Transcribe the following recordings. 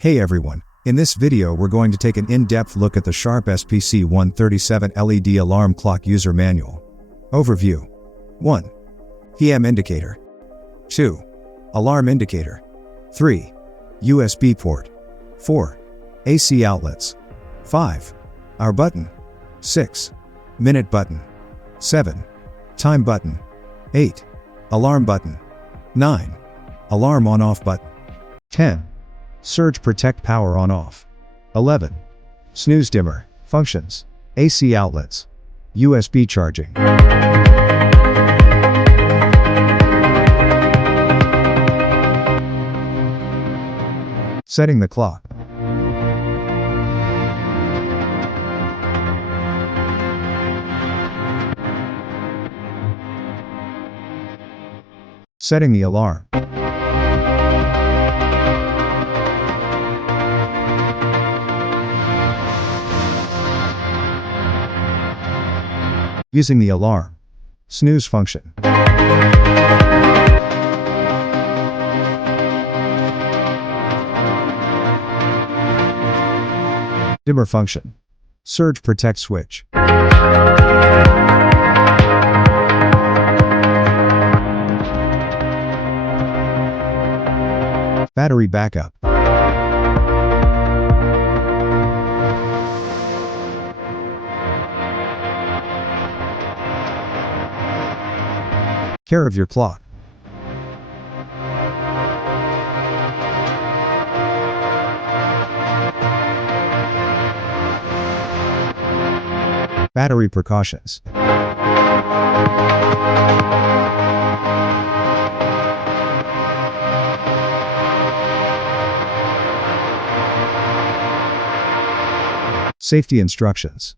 Hey everyone, in this video we're going to take an in-depth look at the Sharp SPC137 LED Alarm Clock User Manual. Overview. 1. PM Indicator. 2. Alarm Indicator. 3. USB port. 4. AC outlets. 5. Hour button. 6. Minute button. 7. Time button. 8. Alarm button. 9. Alarm on-off button. 10. Surge protect power on-off. 11. Snooze dimmer, functions, AC outlets, USB charging. Setting the clock. Setting the alarm. Using the alarm. Snooze function. Dimmer function. Surge protect switch. Battery backup. Care of your clock. Battery precautions. Safety instructions.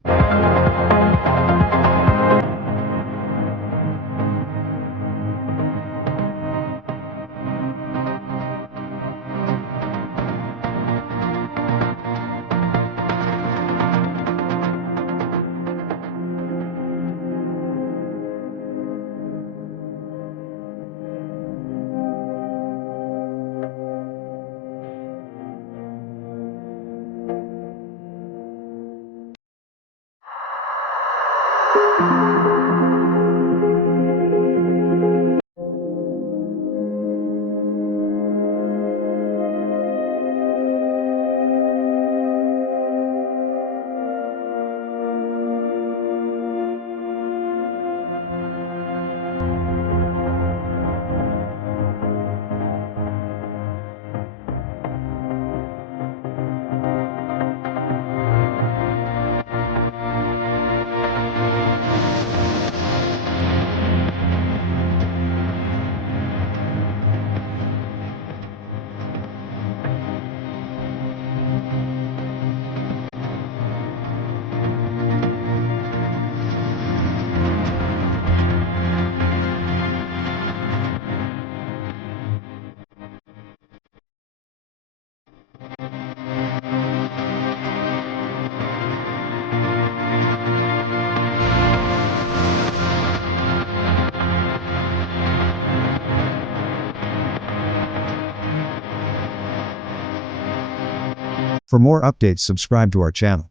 For more updates, subscribe to our channel.